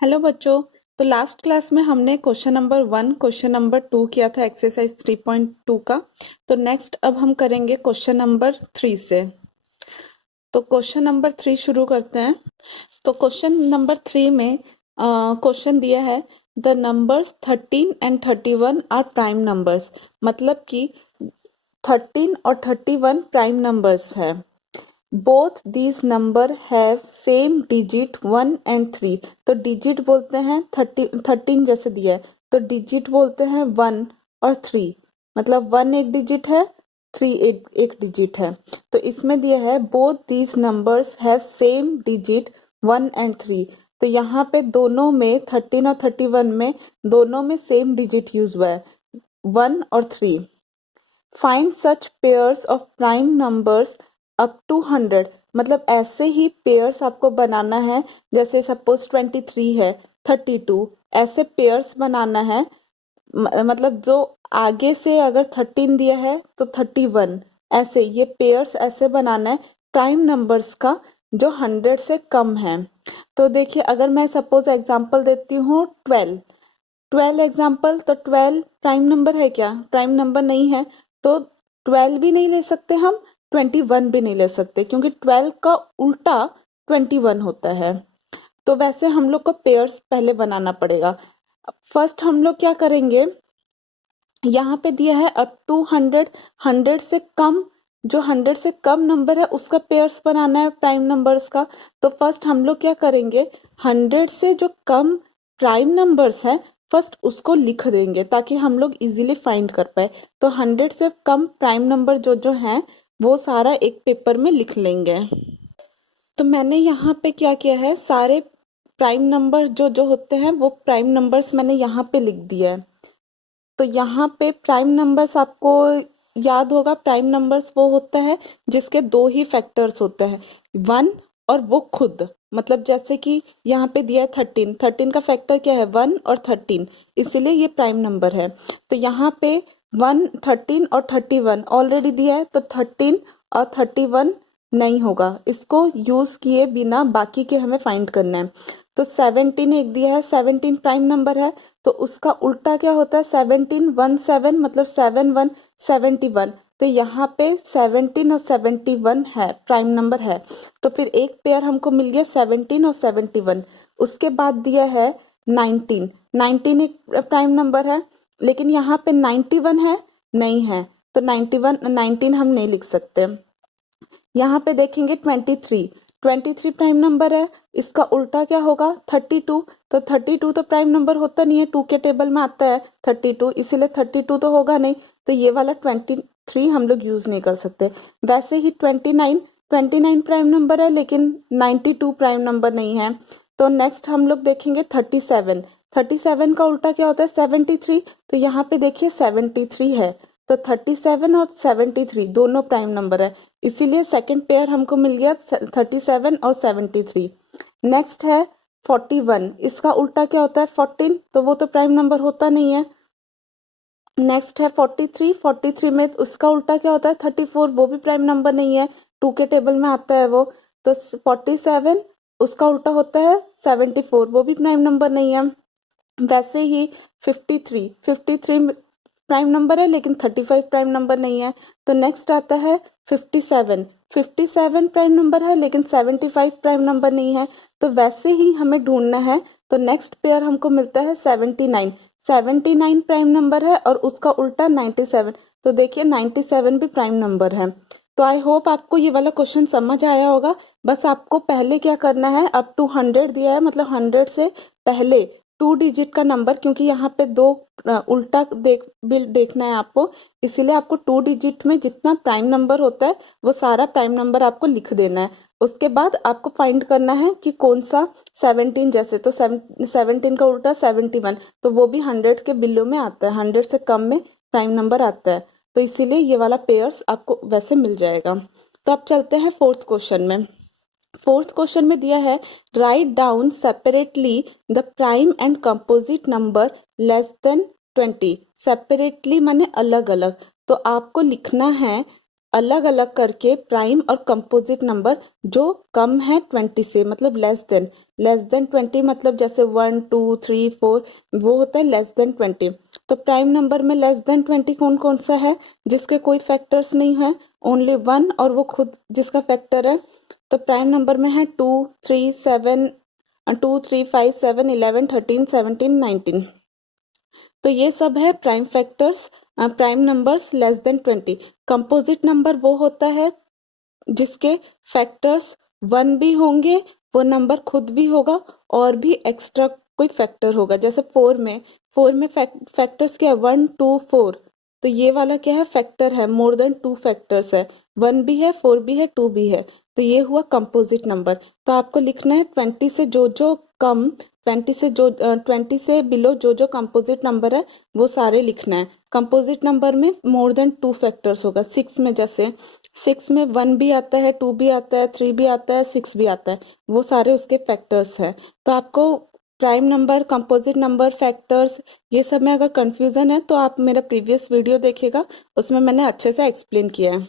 Hello बच्चों। तो last class में हमने क्वेश्चन नंबर 1 क्वेश्चन नंबर 2 किया था एक्सरसाइज 3.2 का। तो नेक्स्ट अब हम करेंगे क्वेश्चन नंबर 3 से। तो क्वेश्चन नंबर 3 शुरू करते हैं। तो क्वेश्चन नंबर 3 में क्वेश्चन दिया है the numbers 13 and 31 are prime numbers. मतलब कि 13 और 31 प्राइम नंबर्स है। Both these number have same digit 1 and 3। तो डिजिट बोलते हैं 13 जैसे दिया है तो डिजिट बोलते हैं 1 और 3। मतलब 1 एक डिजिट है, 3 एक डिजिट है। तो इसमें दिया है both these numbers have same digit 1 and 3। तो यहाँ पे दोनों में 13 और 31 में दोनों में सेम डिजिट यूज हुआ है 1 और 3। Find such pairs of prime numbers up to 100। मतलब ऐसे ही पेयर्स आपको बनाना है। जैसे सपोज 23 है, 32 ऐसे पेयर्स बनाना है। मतलब जो आगे से अगर 13 दिया है तो 31 ऐसे ये पेयर्स ऐसे बनाना है प्राइम नंबर्स का जो 100 से कम है। तो देखिए अगर मैं सपोज एग्जांपल देती हूँ 12 एग्जाम्पल। तो 12 प्राइम नंबर है क्या? प्राइम नंबर नहीं है। तो 12 भी नहीं ले सकते हम, 21 भी नहीं ले सकते क्योंकि 12 का उल्टा 21 होता है। तो वैसे हम लोग को पेयर्स पहले बनाना पड़ेगा। फर्स्ट हम लोग क्या करेंगे, यहाँ पे दिया है अप टू 100, 100 से कम। जो 100 से कम नंबर है उसका पेयर्स बनाना है प्राइम नंबर्स का। तो फर्स्ट हम लोग क्या करेंगे, 100 से जो कम प्राइम नंबर्स है फर्स्ट उसको लिख देंगे ताकि हम लोग इजीली फाइंड कर पाए। तो 100 से कम प्राइम नंबर जो जो है वो सारा एक पेपर में लिख लेंगे। तो मैंने यहाँ पे क्या किया है, सारे प्राइम नंबर जो जो होते हैं वो प्राइम नंबर्स मैंने यहाँ पे लिख दिया है। तो यहाँ पे प्राइम नंबर्स आपको याद होगा, प्राइम नंबर्स वो होता है जिसके दो ही फैक्टर्स होते हैं, 1 और वो खुद। मतलब जैसे कि यहाँ पे दिया है 13, 13 का फैक्टर क्या है 1 और 13, इसीलिए ये प्राइम नंबर है। तो यहाँ पे 1, 13 और 31 ऑलरेडी दिया है तो 13 और 31 नहीं होगा, इसको यूज किए बिना बाकी के हमें फाइंड करना है। तो 17 एक दिया है, 17 प्राइम नंबर है तो उसका उल्टा क्या होता है 17 1 7 मतलब 7 1 71। तो यहाँ पे 17 और 71 है प्राइम नंबर है। तो फिर एक पेयर हमको मिल गया 17 और 71। उसके बाद दिया है 19, 19 एक प्राइम नंबर है लेकिन यहाँ पे 91 है नहीं है। तो 91 19 हम नहीं लिख सकते। यहाँ पे देखेंगे 23, 23 प्राइम नंबर है, इसका उल्टा क्या होगा 32। तो 32 तो प्राइम नंबर होता नहीं है, 2 के टेबल में आता है 32, इसीलिए 32 तो होगा नहीं। तो ये वाला 23 हम लोग यूज नहीं कर सकते। वैसे ही 29, 29 प्राइम नंबर है लेकिन 92 प्राइम नंबर नहीं है। तो नेक्स्ट हम लोग देखेंगे 37, 37 का उल्टा क्या होता है 73। तो यहाँ पे देखिए 73 है। तो 37 और 73 दोनों प्राइम नंबर है, इसीलिए सेकंड पेयर हमको मिल गया 37 और 73। नेक्स्ट है 41, इसका उल्टा क्या होता है 14, तो वो तो प्राइम नंबर होता नहीं है। नेक्स्ट है 43, 43 में उसका उल्टा क्या होता है 34, वो भी प्राइम नंबर नहीं है, 2 के टेबल में आता है वो। तो 47 उसका उल्टा होता है 74, वो भी प्राइम नंबर नहीं है। वैसे ही 53, 53 प्राइम नंबर है लेकिन 35 प्राइम नंबर नहीं है। तो नेक्स्ट आता है 57, 57 प्राइम नंबर है लेकिन 75 प्राइम नंबर नहीं है। तो वैसे ही हमें ढूंढना है। तो नेक्स्ट पेयर हमको मिलता है 79, 79 प्राइम नंबर है और उसका उल्टा 97। तो देखिए 97 भी प्राइम नंबर है। तो आई होप आपको ये वाला क्वेश्चन समझ आया होगा। बस आपको पहले क्या करना है, अप टू 100 दिया है मतलब 100 से पहले 2 डिजिट का नंबर, क्योंकि यहाँ पे दो उल्टा देखना है आपको, इसीलिए आपको 2 डिजिट में जितना प्राइम नंबर होता है वो सारा प्राइम नंबर आपको लिख देना है। उसके बाद आपको फाइंड करना है कि कौन सा 17 जैसे, तो 17 का उल्टा 71, तो वो भी 100 के बिलो में आता है, 100 से कम में प्राइम नंबर आता है। तो इसीलिए ये वाला पेयर्स आपको वैसे मिल जाएगा। तो अब चलते हैं फोर्थ क्वेश्चन में। फोर्थ क्वेश्चन में दिया है write down separately the prime and composite number less than 20। Separately माने अलग अलग। तो आपको लिखना है अलग अलग करके प्राइम और कंपोजिट नंबर जो कम है 20 से, मतलब लेस देन 20, मतलब जैसे 1 2 3 4 वो होता है लेस देन 20। तो प्राइम नंबर में लेस देन 20 कौन कौन सा है, जिसके कोई फैक्टर्स नहीं है, ओनली 1 और वो खुद जिसका फैक्टर है। तो प्राइम नंबर में है 2 3 7 2 3 5 7 11 13 17 19। तो ये सब है prime factors, prime numbers less than 20। Composite number वो होता है जिसके फैक्टर्स 1 भी होंगे, वो नंबर खुद भी होगा और भी एक्स्ट्रा कोई फैक्टर होगा। जैसे 4 में फैक्टर्स क्या है, 1 2 4। तो ये वाला क्या है, फैक्टर है, मोर देन 2 फैक्टर्स है, 1 भी है 4 भी है 2 भी है। तो ये हुआ कंपोजिट नंबर। तो आपको लिखना है 20 से जो कम 20 से बिलो जो कंपोजिट नंबर है वो सारे लिखना है। कंपोजिट नंबर में मोर देन 2 फैक्टर्स होगा। 6 में जैसे 6 में 1 भी आता है 2 भी आता है 3 भी आता है 6 भी आता है, वो सारे उसके फैक्टर्स हैं। तो आपको prime number, composite number, factors, ये सब में अगर कंफ्यूजन है तो आप मेरा प्रीवियस वीडियो देखिएगा, उसमें मैंने अच्छे से एक्सप्लेन किया है।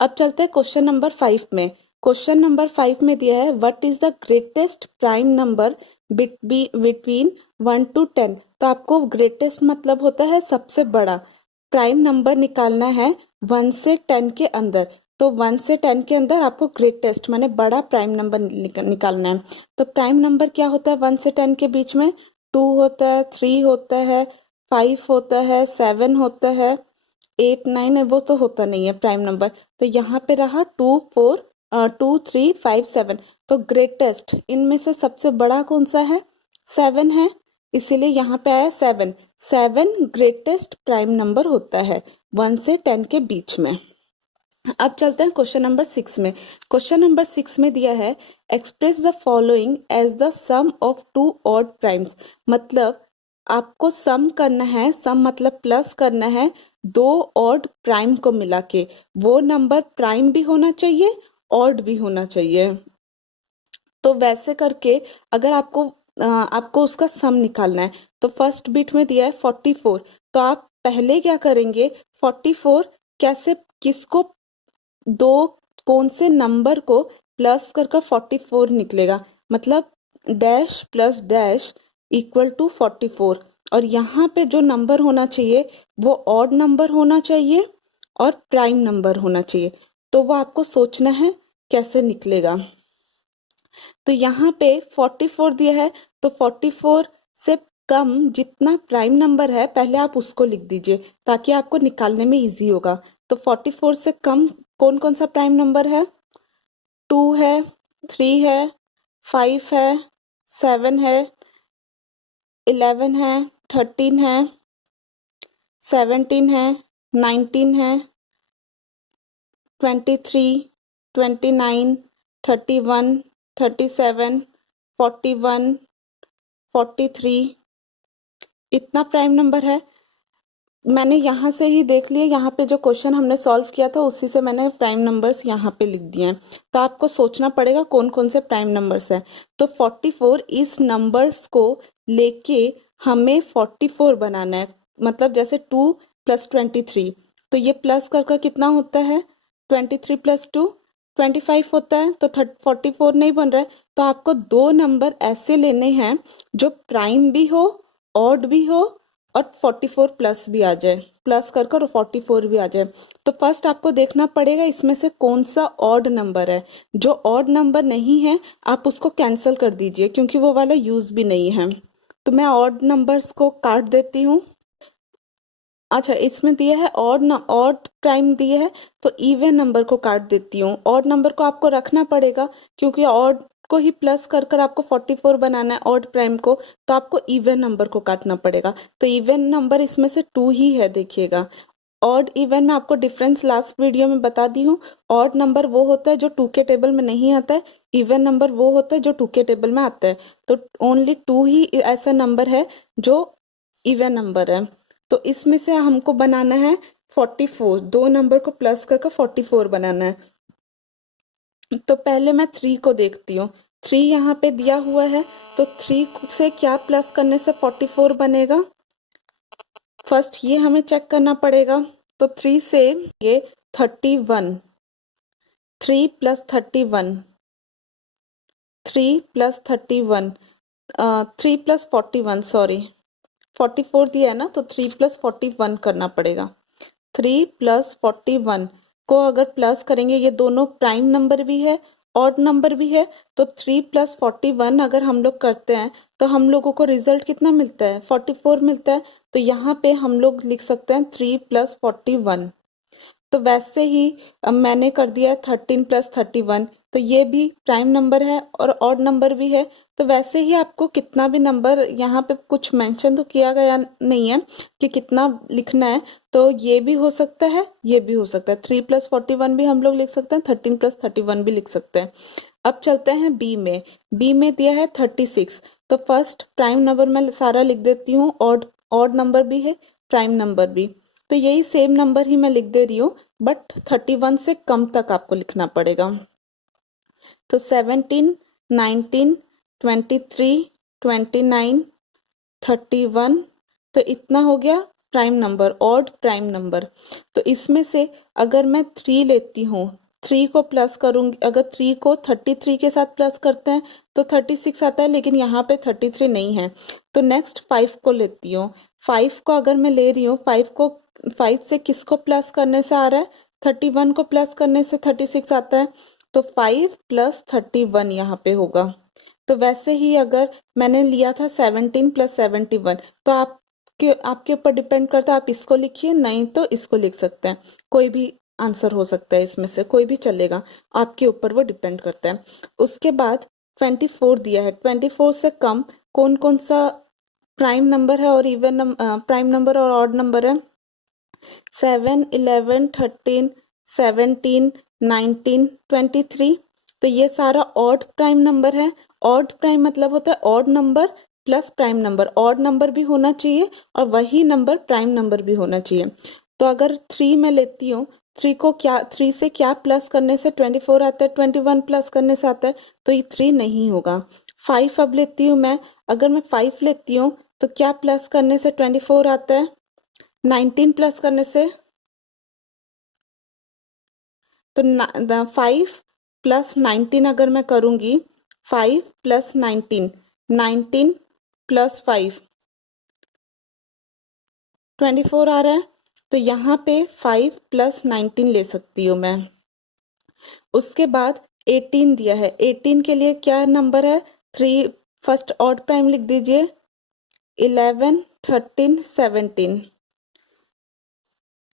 अब चलते हैं क्वेश्चन नंबर 5 में। क्वेश्चन नंबर 5 में दिया है what is the greatest prime number between 1 to 10। तो आपको ग्रेटेस्ट मतलब होता है सबसे बड़ा, प्राइम नंबर निकालना है 1 से 10 के अंदर। तो 1 से 10 के अंदर आपको ग्रेटेस्ट माने बड़ा प्राइम नंबर निकालना है। तो प्राइम नंबर क्या होता है 1 से 10 के बीच में, 2 होता है, 3 होता है, 5 होता है, 7 होता है, 8 9 है, वो तो होता नहीं है प्राइम नंबर। तो यहाँ पे रहा 2 3 5 7। तो ग्रेटेस्ट इनमें से सबसे बड़ा कौन सा है, 7 है, इसीलिए यहाँ पे आया 7। 7 ग्रेटेस्ट प्राइम नंबर होता है 1 से 10 के बीच में। अब चलते हैं क्वेश्चन नंबर 6 में। क्वेश्चन नंबर 6 में दिया है express the following as the sum of 2 odd primes. मतलब आपको सम करना है, सम मतलब प्लस करना है 2 ऑड प्राइम को मिला के। वो नंबर प्राइम भी होना चाहिए, ऑड भी होना चाहिए। तो वैसे करके अगर आपको उसका सम निकालना है, तो फर्स्ट बिट में दिया है 44। तो आप पहले क्या करेंगे, 44 कैसे, किसको, दो कौन से नंबर को प्लस कर 44 निकलेगा, मतलब dash plus dash equal to 44। और यहाँ पे जो नंबर होना चाहिए वो ऑड नंबर होना चाहिए और प्राइम नंबर होना चाहिए। तो वो आपको सोचना है कैसे निकलेगा। तो यहाँ पे 44 दिया है, तो 44 से कम जितना प्राइम नंबर है पहले आप उसको लिख दीजिए ताकि आपको निकालने में इजी होगा। तो 44 से कम कौन कौन सा प्राइम नंबर है, 2 है, 3 है, 5 है, 7 है, 11 है, 13 है, 17 है, 19 है, 23, 29, 31, 37, 41, 43, इतना प्राइम नंबर है। मैंने यहाँ से ही देख लिया, यहाँ पे जो क्वेश्चन हमने सॉल्व किया था उसी से मैंने प्राइम नंबर्स यहाँ पे लिख दिए हैं। तो आपको सोचना पड़ेगा कौन कौन से प्राइम नंबर्स हैं। तो 44 इस नंबर्स को लेके हमें 44 बनाना है। मतलब जैसे 2 + 23, तो ये प्लस कर कितना होता है, 23 + 2 25 होता है। तो 44 नहीं बन रहा है, तो आपको दो नंबर ऐसे लेने हैं जो प्राइम भी हो, ऑड भी हो और 44 प्लस भी आ जाए, प्लस कर 44 भी आ जाए। तो फर्स्ट आपको देखना पड़ेगा इसमें से कौन सा ऑड नंबर है। जो ऑड नंबर नहीं है आप उसको कैंसिल कर दीजिए क्योंकि वो वाला यूज भी नहीं है। तो मैं ऑड नंबर्स को काट देती हूँ। अच्छा, इसमें दिया है ऑड प्राइम दिया है, तो इवन नंबर को काट देती हूँ। ऑड नंबर को आपको रखना पड़ेगा क्योंकि ऑड को ही प्लस कर आपको 44 बनाना है ऑड प्राइम को, तो आपको इवन नंबर को काटना पड़ेगा। तो इवन नंबर इसमें से 2 ही है, देखिएगा। ऑड इवन में आपको डिफरेंस लास्ट वीडियो में बता दी हूँ। ऑड नंबर वो होता है जो 2 के टेबल में नहीं आता है, इवन नंबर वो होता है जो 2 के टेबल में आता है। तो ओनली 2 ही ऐसा नंबर है जो इवन नंबर है। तो इसमें से हमको बनाना है 44, दो नंबर को प्लस कर 44 बनाना है। तो पहले मैं 3 को देखती हूँ। 3 यहाँ पे दिया हुआ है, तो 3 से क्या प्लस करने से 44 बनेगा, फर्स्ट ये हमें चेक करना पड़ेगा। तो 3 से ये 31, 3 plus 31, 3 plus 31, 3 plus 41, सॉरी 44 दिया है ना, तो 3 plus 41 करना पड़ेगा। 3 plus 41 को अगर प्लस करेंगे, ये दोनों प्राइम नंबर भी है ऑड नंबर भी है, तो 3 plus 41 अगर हम लोग करते हैं तो हम लोगों को रिजल्ट कितना मिलता है, 44 मिलता है। तो यहाँ पे हम लोग लिख सकते हैं 3 plus 41। तो वैसे ही अब मैंने कर दिया 13 plus 31, तो ये भी प्राइम नंबर है और ऑड नंबर भी है। तो वैसे ही आपको कितना भी नंबर, यहाँ पे कुछ मेंशन तो किया गया नहीं है कि कितना लिखना है, तो ये भी हो सकता है, ये भी हो सकता है। 3 plus 41 भी हम लोग लिख सकते हैं, 13 plus 31 भी लिख सकते हैं। अब चलते हैं बी में। बी में दिया है 36, तो फर्स्ट प्राइम नंबर मैं सारा लिख देती हूँ, ऑड नंबर भी है, प्राइम नंबर भी। तो यही सेम नंबर ही मैं लिख दे रही हूँ, बट 31 से कम तक आपको लिखना पड़ेगा। तो 17, 19, 23, 29, 31, तो इतना हो गया prime number, odd prime number. तो इसमें से अगर मैं 3 लेती हूँ, 3 को प्लस करूंगी, अगर 3 को 33 के साथ प्लस करते हैं तो 36 आता है, लेकिन यहाँ पे 33 नहीं है। तो नेक्स्ट 5 को लेती हूँ। 5 को अगर मैं ले रही हूँ, 5 से किसको प्लस करने से आ रहा है, 31 को प्लस करने से 36 आता है। तो 5 plus 31 यहाँ पे होगा। तो वैसे ही अगर मैंने लिया था 17 plus 71, तो आपके ऊपर डिपेंड करता है, आप इसको लिखिए, नहीं तो इसको लिख सकते हैं, कोई भी आंसर हो सकता है, इसमें से कोई भी चलेगा, आपके ऊपर वो डिपेंड करता है। उसके बाद 24 दिया है, 24 से कम कौन कौन सा प्राइम नंबर है और इवन प्राइम नंबर और ऑड नंबर है। 7, 11, 13, 17, 19, 23, तो ये सारा ऑड प्राइम नंबर है। ऑड प्राइम मतलब होता है odd number plus prime number, odd number भी होना चाहिए और वही नंबर प्राइम नंबर भी होना चाहिए। तो अगर 3 में लेती हूँ, 3 से क्या प्लस करने से 24 आता है, 21 प्लस करने से आता है, तो ये 3 नहीं होगा। 5 अब लेती हूँ मैं, अगर मैं 5 लेती हूँ तो क्या प्लस करने से 24 आता है, 19 प्लस करने से, तो 5 प्लस 19 अगर मैं करूंगी, 5 प्लस 19, 19 प्लस 5, 24 आ रहा है। तो यहाँ पे 5 प्लस 19 ले सकती हूँ मैं। उसके बाद 18 दिया है, 18 के लिए क्या नंबर है, 3, फर्स्ट ऑड प्राइम लिख दीजिए, 11, 13, 17।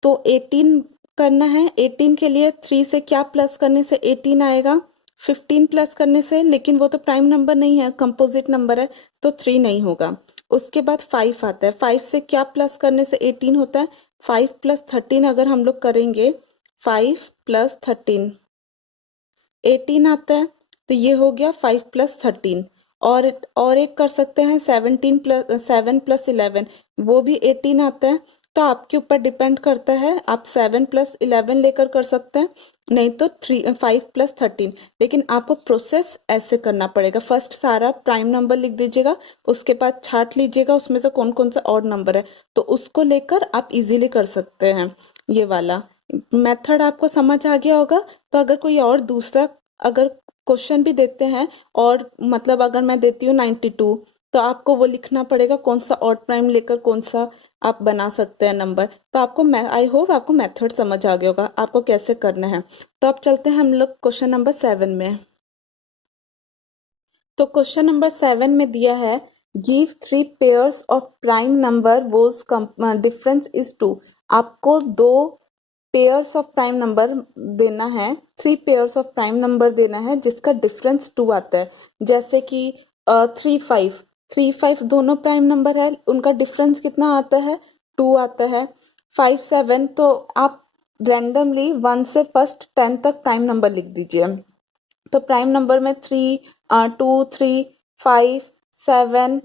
तो 18 करना है, 18 के लिए 3 से क्या प्लस करने से 18 आएगा, 15 प्लस करने से, लेकिन वो तो प्राइम नंबर नहीं है, कंपोजिट नंबर है, तो 3 नहीं होगा। उसके बाद 5 आता है, 5 से क्या प्लस करने से 18 होता है, 5 प्लस 13 अगर हम लोग करेंगे, 5 प्लस 13, 18 आता है। तो ये हो गया 5 प्लस 13। और एक कर सकते हैं 7 प्लस 11, वो भी 18 आता है। तो आपके ऊपर डिपेंड करता है, आप 7 प्लस 11 लेकर कर सकते हैं, नहीं तो 5 प्लस 13। लेकिन आपको प्रोसेस ऐसे करना पड़ेगा, फर्स्ट सारा प्राइम नंबर लिख दीजिएगा, उसके बाद छाट लीजिएगा उसमें से कौन कौन सा ऑड नंबर है, तो उसको लेकर आप इजीली कर सकते हैं। ये वाला मेथड आपको समझ आ गया होगा। तो अगर कोई और दूसरा अगर क्वेश्चन भी देते हैं, और मतलब अगर मैं देती हूँ 92, तो आपको वो लिखना पड़ेगा कौन सा ऑड प्राइम लेकर कौन सा आप बना सकते हैं नंबर। तो आपको आई होप आपको मेथड समझ आ गया होगा आपको कैसे करना है। तो अब चलते हैं हम लोग क्वेश्चन नंबर 7 में। तो क्वेश्चन नंबर 7 में दिया है, give 3 pairs of prime number whose difference is 2। आपको 2 पेयर्स ऑफ प्राइम नंबर देना है, 3 पेयर्स ऑफ प्राइम नंबर देना है जिसका डिफरेंस 2 आता है। जैसे कि 3, 5, 3, 5 दोनों प्राइम नंबर है, उनका डिफरेंस कितना आता है, 2 आता है। 5, 7, तो आप रैंडमली 1 से फर्स्ट 10 तक प्राइम नंबर लिख दीजिए। तो प्राइम नंबर में 3, 2, 3, 5, 7,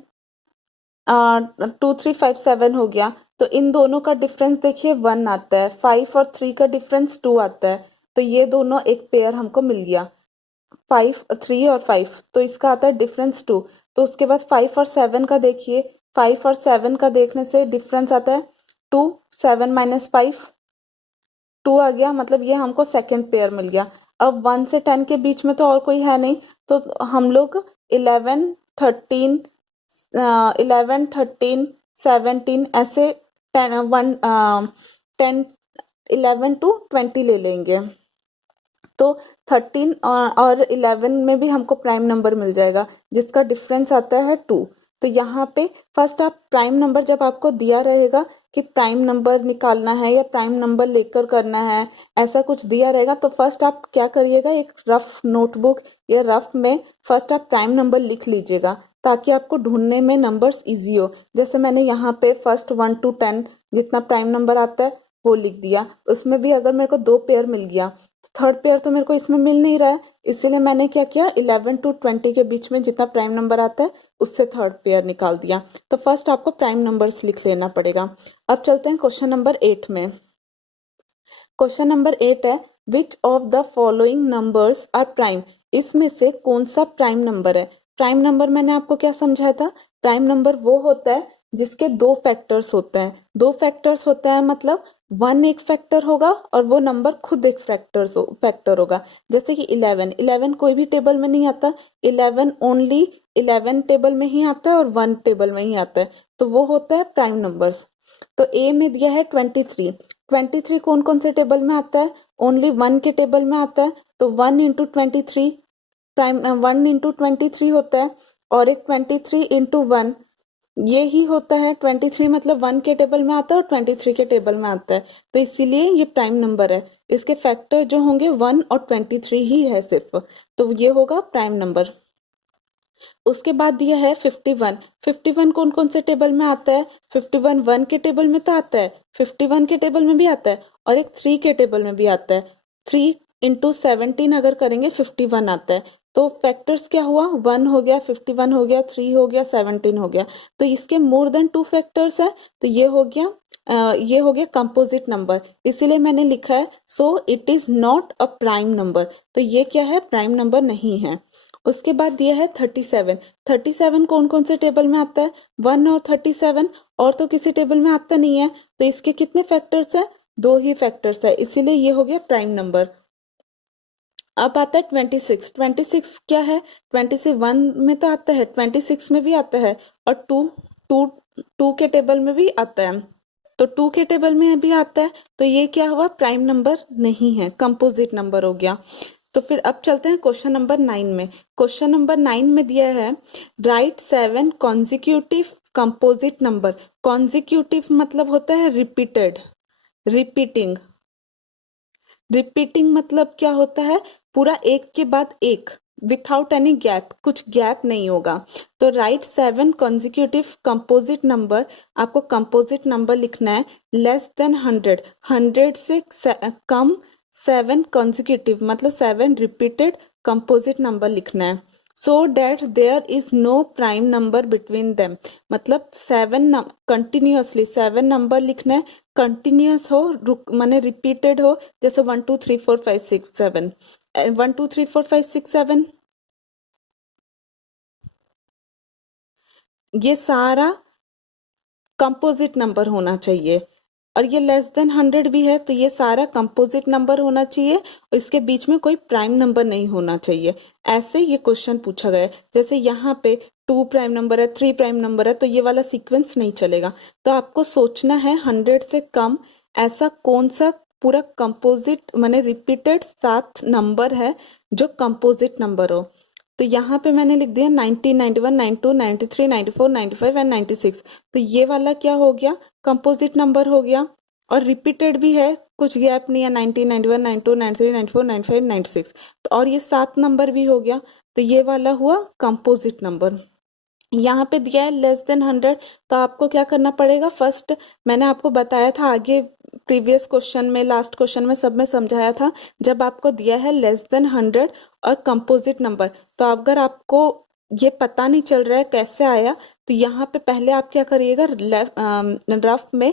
2, 3, 5, 7 हो गया। तो इन दोनों का डिफरेंस देखिए 1 आता है, 5 और 3 का डिफरेंस 2 आता है। तो ये दोनों एक पेयर हमको मिल गया, 5, 3 और 5, तो इसका आता है डिफरेंस 2। तो उसके बाद 5 और 7 का देखिए, 5 और 7 का देखने से डिफरेंस आता है 2, 7 माइनस 5, 2 आ गया, मतलब ये हमको सेकंड पेयर मिल गया। अब 1 से 10 के बीच में तो और कोई है नहीं, तो हम लोग 11 13 11 13 17 ऐसे 10 11 टू 20 ले लेंगे। तो 13 और 11 में भी हमको प्राइम नंबर मिल जाएगा जिसका डिफरेंस आता है 2। तो यहाँ पे फर्स्ट आप प्राइम नंबर, जब आपको दिया रहेगा कि प्राइम नंबर निकालना है या प्राइम नंबर लेकर करना है, ऐसा कुछ दिया रहेगा, तो फर्स्ट आप क्या करिएगा, एक रफ नोटबुक या रफ में फर्स्ट आप प्राइम नंबर लिख लीजिएगा ताकि आपको ढूंढने में नंबर्स इजी हो। जैसे मैंने यहाँ पे फर्स्ट 1 to 10 जितना प्राइम नंबर आता है वो लिख दिया। उसमें भी अगर मेरे को 2 पेयर मिल गया, थर्ड पेयर तो मेरे को इसमें मिल नहीं रहा है, इसीलिए मैंने क्या किया, 11 to 20 के बीच में जितना प्राइम नंबर आता है उससे थर्ड पेयर निकाल दिया। तो फर्स्ट आपको प्राइम नंबर्स लिख लेना पड़ेगा। अब चलते हैं क्वेश्चन नंबर 8 में। क्वेश्चन नंबर 8 है, which of the following numbers are prime? इसमें से कौन सा प्राइम नंबर है? प्राइम नंबर मैंने आपको क्या समझाया था, प्राइम नंबर वो होता है जिसके 2 फैक्टर्स होते हैं। 2 फैक्टर्स होता है मतलब 1 एक फैक्टर होगा और वो नंबर खुद एक फैक्टर होगा। जैसे कि 11 कोई भी टेबल में नहीं आता, 11 ओनली 11 टेबल में ही आता है और 1 टेबल में ही आता है, तो वो होता है प्राइम नंबर्स। तो ए में दिया है 23, 23 कौन कौन से टेबल में आता है, ओनली 1 के टेबल में आता है, तो 1 इंटू 23 प्राइम 1 इंटू 23 होता है, और एक 23 इंटू 1 ये ही होता है। 23 मतलब 1 के टेबल में आता है और 23 के टेबल में आता है, तो इसीलिए ये प्राइम नंबर है। इसके फैक्टर जो होंगे 1 और 23 ही है सिर्फ, तो ये होगा प्राइम नंबर। उसके बाद दिया है 51, 51 कौन कौन से टेबल में आता है, 51 1 के टेबल में तो आता है, 51 के टेबल में भी आता है और एक 3 के टेबल में भी आता है। 3 इंटू 17 अगर करेंगे 51 आता है। तो फैक्टर्स क्या हुआ, 1 हो गया, 51 हो गया, 3 हो गया, 17 हो गया, तो इसके मोर देन 2 फैक्टर्स है, तो ये हो गया कंपोजिट नंबर, इसीलिए मैंने लिखा है so it is not a prime number. तो ये क्या है, प्राइम नंबर नहीं है। उसके बाद दिया है 37, 37 कौन कौन से टेबल में आता है, 1 और 37, और तो किसी टेबल में आता नहीं है, तो इसके कितने फैक्टर्स है, 2 ही फैक्टर्स है, इसीलिए ये हो गया प्राइम नंबर। अब आता है 26, 26 क्या है, 26 1 में तो आता है, 26 में भी आता है, और 2 के टेबल में भी आता है, तो 2 के टेबल में भी आता है, तो ये क्या हुआ, प्राइम नंबर नहीं है, कंपोजिट नंबर हो गया। तो फिर अब चलते हैं क्वेश्चन नंबर 9 में। क्वेश्चन नंबर 9 में दिया है, right 7 consecutive composite number. Consecutive मतलब होता है रिपीटेड, रिपीटिंग, रिपीटिंग मतलब क्या होता है, पूरा एक के बाद एक, विथआउट एनी गैप, कुछ गैप नहीं होगा। तो राइट 7 कॉन्जिक्यूटिव कंपोजिट नंबर, आपको कंपोजिट नंबर लिखना है लेस देन 100, 100 से कम 7 कॉन्जिक्यूटिव मतलब 7 रिपीटेड कंपोजिट नंबर लिखना है, so that there is no prime number between them. मतलब 7 कंटिन्यूअसली 7 नंबर लिखना है, कंटिन्यूअस हो, माने रिपीटेड हो, जैसे 1 2 3 4 5 6 7, 1 2 3 4 5 6 7, ये सारा कंपोजिट नंबर होना चाहिए। और ये लेस देन 100 भी है तो ये सारा कंपोजिट नंबर होना चाहिए, और इसके बीच में कोई प्राइम नंबर नहीं होना चाहिए। ऐसे ये क्वेश्चन पूछा गया है, जैसे यहाँ पे 2 प्राइम नंबर है, 3 प्राइम नंबर है, तो ये वाला सीक्वेंस नहीं चलेगा। तो आपको सोचना है 100 से कम ऐसा कौन सा पूरा कंपोजिट माने रिपीटेड 7 नंबर है जो कंपोजिट नंबर हो। तो यहाँ पे मैंने लिख दिया 90 91 92 93 94 95 एंड 96, तो ये वाला क्या हो गया, कंपोजिट नंबर हो गया, और रिपीटेड भी है, कुछ गैप नहीं है, 90 91 92 93 94 95 96, तो और ये 7 नंबर भी हो गया, तो ये वाला हुआ कंपोजिट नंबर। यहाँ पे दिया है लेस देन 100, तो आपको क्या करना पड़ेगा, फर्स्ट मैंने आपको बताया था आगे प्रीवियस क्वेश्चन में, लास्ट क्वेश्चन में, सब में समझाया था, जब आपको दिया है लेस देन 100 और कंपोजिट नंबर, तो अगर आपको ये पता नहीं चल रहा है कैसे आया, तो यहाँ पे पहले आप क्या करिएगा, रफ में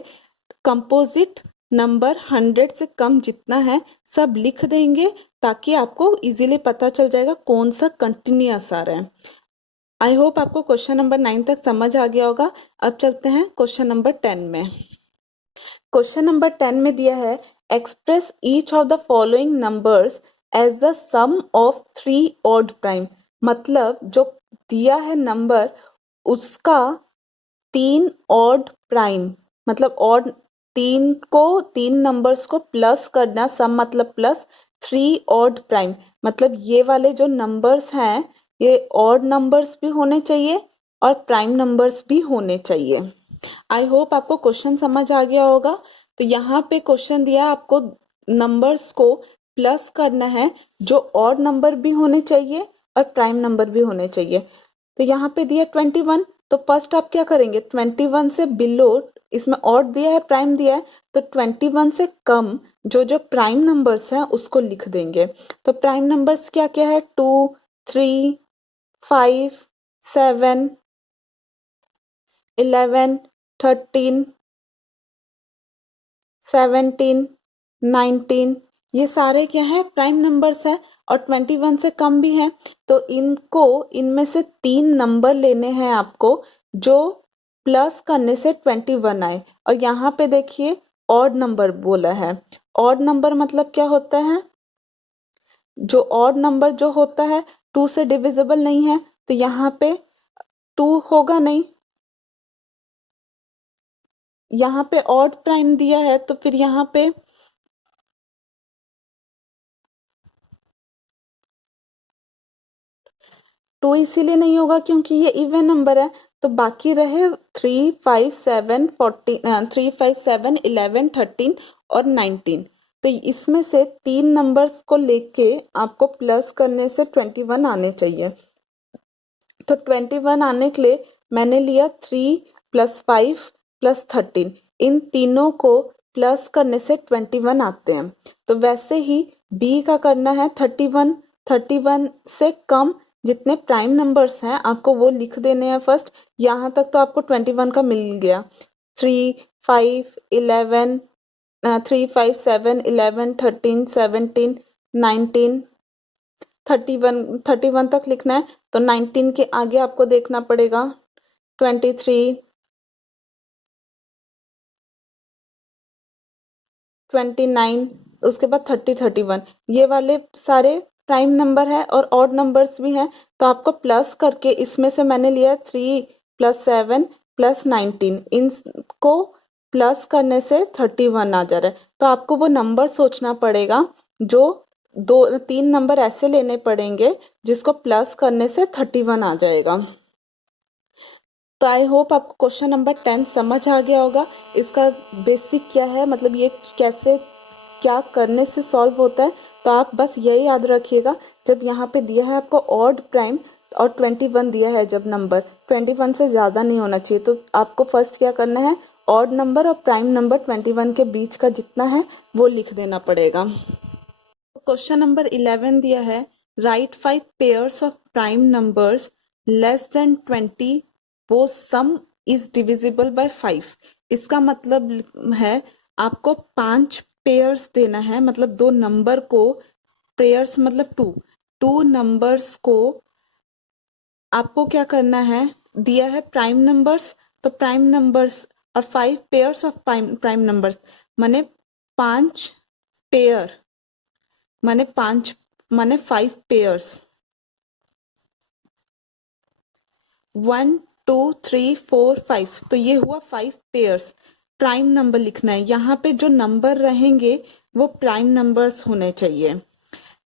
कंपोजिट नंबर 100 से कम जितना है सब लिख देंगे, ताकि आपको इजीली पता चल जाएगा कौन सा कंटिन्यूअस आ रहा है। आई होप आपको क्वेश्चन नंबर 9 तक समझ आ गया होगा। अब चलते हैं क्वेश्चन नंबर 10 में। क्वेश्चन नंबर 10 में दिया है, express each of the following numbers as the sum of 3 odd prime. मतलब जो दिया है नंबर उसका 3 ऑड प्राइम, मतलब ऑड 3 नंबर्स को प्लस करना, सम मतलब प्लस 3 ऑड प्राइम, मतलब ये वाले जो नंबर्स हैं ये ऑड नंबर्स भी होने चाहिए और प्राइम नंबर्स भी होने चाहिए। आई होप आपको क्वेश्चन समझ आ गया होगा। तो यहाँ पे क्वेश्चन दिया आपको नंबर्स को प्लस करना है जो ऑड नंबर भी होने चाहिए और प्राइम नंबर भी होने चाहिए। तो यहाँ पे दिया 21, तो फर्स्ट आप क्या करेंगे, 21 से बिलो, इसमें ऑड दिया है प्राइम दिया है, तो 21 से कम जो जो प्राइम नंबर्स हैं उसको लिख देंगे। तो प्राइम नंबर्स क्या क्या है, 2, 3, 5, 7, 11, 13, 17, 19, ये सारे क्या है प्राइम नंबर्स है और 21 से कम भी है। तो इनको, इनमें से 3 नंबर लेने हैं आपको जो प्लस करने से 21 आए। और यहाँ पे देखिए ऑड नंबर बोला है। ऑड नंबर मतलब क्या होता है, जो ऑड नंबर जो होता है 2 से डिविजिबल नहीं है, तो यहाँ पे 2 होगा नहीं। यहाँ पे ऑड प्राइम दिया है तो फिर यहाँ पे 2 इसीलिए नहीं होगा क्योंकि ये इवन नंबर है। तो बाकी रहे 3, 5, 7, 3, 5, 7, 11, 13 और 19। तो इसमें से 3 नंबर्स को लेके आपको प्लस करने से 21 आने चाहिए। तो 21 आने के लिए मैंने लिया 3 + 5 + 13, इन तीनों को प्लस करने से 21 आते हैं। तो वैसे ही बी का करना है 31, 31 से कम जितने प्राइम नंबर्स हैं आपको वो लिख देने हैं फर्स्ट। यहाँ तक तो आपको 21 का मिल गया। 3, 5, 11, 3, 5, 7, 11, 13, 17, 19, 31 तक लिखना है। तो 19 के आगे आपको देखना पड़ेगा 23, 29, उसके बाद 30, 31, ये वाले सारे प्राइम नंबर है और ऑड नंबर्स भी हैं। तो आपको प्लस करके, इसमें से मैंने लिया 3 + 7 + 19, इनको प्लस करने से 31 आ जा रहा है। तो आपको वो नंबर सोचना पड़ेगा, जो 3 नंबर ऐसे लेने पड़ेंगे जिसको प्लस करने से 31 आ जाएगा। तो आई होप आपको क्वेश्चन नंबर 10 समझ आ गया होगा। इसका बेसिक क्या है, मतलब ये कैसे क्या करने से सॉल्व होता है। तो आप बस यही याद रखिएगा, जब यहाँ पे दिया है आपको ऑड प्राइम और 21 दिया है, जब नंबर 21 से ज़्यादा नहीं होना चाहिए, तो आपको फर्स्ट क्या करना है, ऑड नंबर और प्राइम नंबर 21 के बीच का जितना है वो लिख देना पड़ेगा। क्वेश्चन नंबर 11 दिया है, right 5 pairs of prime numbers less than 20 वो सम इज डिविजिबल बाय 5। इसका मतलब है आपको 5 पेयर्स देना है, मतलब 2 नंबर को, पेयर्स मतलब 2 नंबर्स को आपको क्या करना है, दिया है प्राइम नंबर्स, तो प्राइम नंबर्स और 5 पेयर्स ऑफ प्राइम नंबर्स माने 5 पेयर, माने 5 पेयर्स, 1, 2, 3, 4, 5, तो ये हुआ 5 पेयर्स। प्राइम नंबर लिखना है, यहाँ पे जो नंबर रहेंगे वो प्राइम नंबर्स होने चाहिए।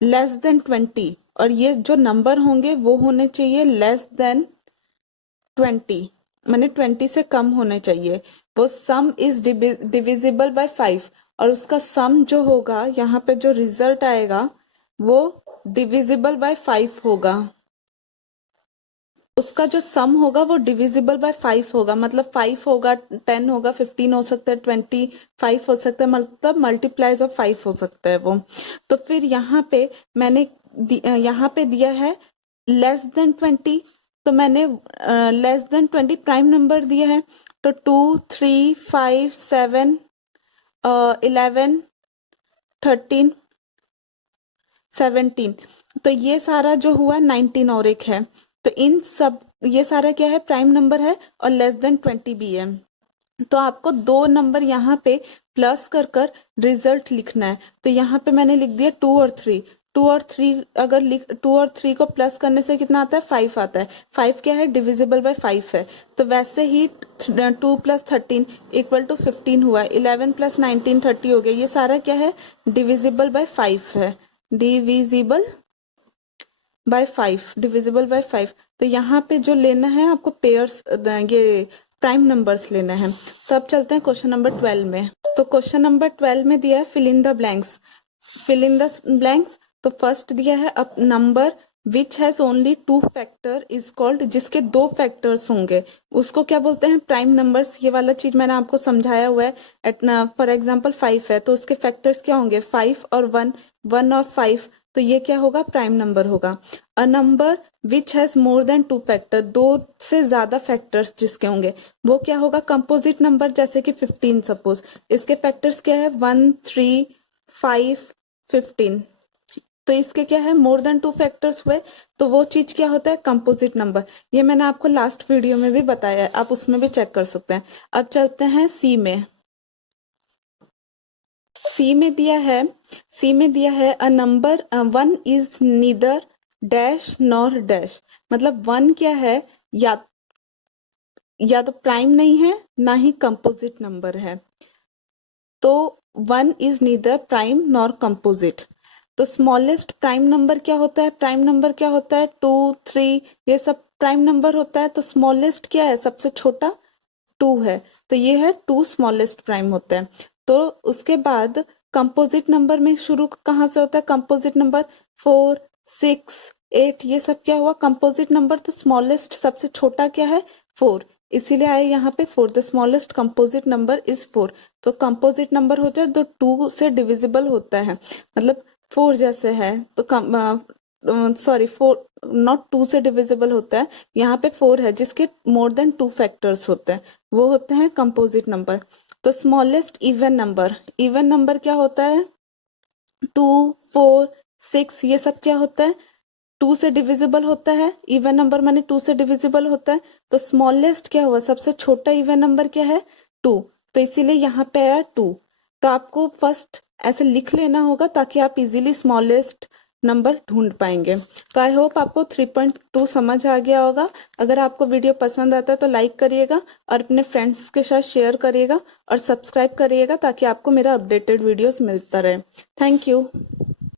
लेस देन 20, और ये जो नंबर होंगे वो होने चाहिए लेस देन 20, माने 20 से कम होने चाहिए। वो सम इज डिविजिबल बाय 5, और उसका सम जो होगा, यहाँ पे जो रिजल्ट आएगा वो डिविजिबल बाय 5 होगा। उसका जो सम होगा वो डिविजिबल बाय 5 होगा, मतलब 5 होगा, 10 होगा, 15 हो सकता है, 25 हो सकता है, मतलब मल्टीप्लाइज ऑफ 5 हो सकता है वो। तो फिर यहाँ पे मैंने यहाँ पे दिया है लेस देन 20, तो मैंने लेस देन 20 प्राइम नंबर दिया है। तो 2, 3, 5, 7, 11, 13, 17, तो ये सारा जो हुआ 19 और एक है। तो इन सब, ये सारा क्या है, प्राइम नंबर है और लेस देन 20 भी है। तो आपको दो नंबर यहाँ पे प्लस कर कर रिजल्ट लिखना है। तो यहाँ पे मैंने लिख दिया 2 और 3। 2 और 3 अगर लिख 2 और 3 को प्लस करने से कितना आता है 5 आता है। 5 क्या है डिविजिबल बाय 5 है। तो वैसे ही 2 प्लस 13 इक्वल टू 15 हुआ। 11 प्लस 19 30 हो गया। ये सारा क्या है डिविजिबल बाय 5 है। Divisible by 5 divisible by 5। तो यहाँ पे जो लेना है आपको पेयर्स ये प्राइम नंबर्स लेना है। तो अब चलते हैं क्वेश्चन नंबर 12 में। तो क्वेश्चन नंबर 12 में दिया है fill in the blanks. Fill in the blanks. तो फर्स्ट दिया है a number which has only 2 factor is called, जिसके 2 फैक्टर्स होंगे उसको क्या बोलते हैं प्राइम नंबर्स। ये वाला चीज मैंने आपको समझाया हुआ है। फॉर एग्जाम्पल 5 है तो उसके फैक्टर्स क्या होंगे 5 और 1, 1 और 5। तो ये क्या होगा प्राइम नंबर होगा। अ number which has more than 2 factor, 2 से ज्यादा फैक्टर्स जिसके होंगे वो क्या होगा कंपोजिट नंबर। जैसे कि 15 सपोज, इसके फैक्टर्स क्या है 1 3 5 15। तो इसके क्या है मोर देन 2 फैक्टर्स हुए तो वो चीज क्या होता है कंपोजिट नंबर। ये मैंने आपको लास्ट वीडियो में भी बताया है, आप उसमें भी चेक कर सकते हैं। अब चलते हैं सी में। सी में दिया है a number 1 is neither dash nor dash. मतलब 1 क्या है या तो प्राइम नहीं है ना ही कंपोजिट नंबर है। तो 1 is neither prime nor composite. तो स्मॉलेस्ट प्राइम नंबर क्या होता है प्राइम नंबर क्या होता है 2 3 ये सब प्राइम नंबर होता है। तो स्मॉलेस्ट क्या है सबसे छोटा 2 है। तो ये है 2 स्मॉलेस्ट प्राइम होता है। तो उसके बाद कंपोजिट नंबर में शुरू कहाँ से होता है कंपोजिट नंबर 4 6 8 ये सब क्या हुआ कंपोजिट नंबर। तो स्मॉलेस्ट सबसे छोटा क्या है 4, इसीलिए आए यहाँ पे 4। The smallest composite number is 4। तो कंपोजिट नंबर होता है तो 2 से डिविजिबल होता है, मतलब 4 जैसे है तो सॉरी 4 नॉट 2 से डिविजिबल होता है। यहाँ पे 4 है जिसके मोर देन 2 फैक्टर्स होते हैं वो होते हैं कंपोजिट नंबर। तो स्मॉलेस्ट इवन नंबर क्या होता है 2 4 6 ये सब क्या होता है 2 से डिविजिबल होता है। इवन नंबर माने 2 से डिविजिबल होता है। तो स्मॉलेस्ट क्या हुआ सबसे छोटा इवन नंबर क्या है 2। तो इसीलिए यहाँ पे आया 2। तो आपको फर्स्ट ऐसे लिख लेना होगा ताकि आप इजीली स्मॉलेस्ट नंबर ढूंढ पाएंगे। तो आई होप आपको 3.2 समझ आ गया होगा। अगर आपको वीडियो पसंद आता है तो लाइक करिएगा और अपने फ्रेंड्स के साथ शेयर करिएगा और सब्सक्राइब करिएगा ताकि आपको मेरा अपडेटेड वीडियोस मिलता रहे। Thank you.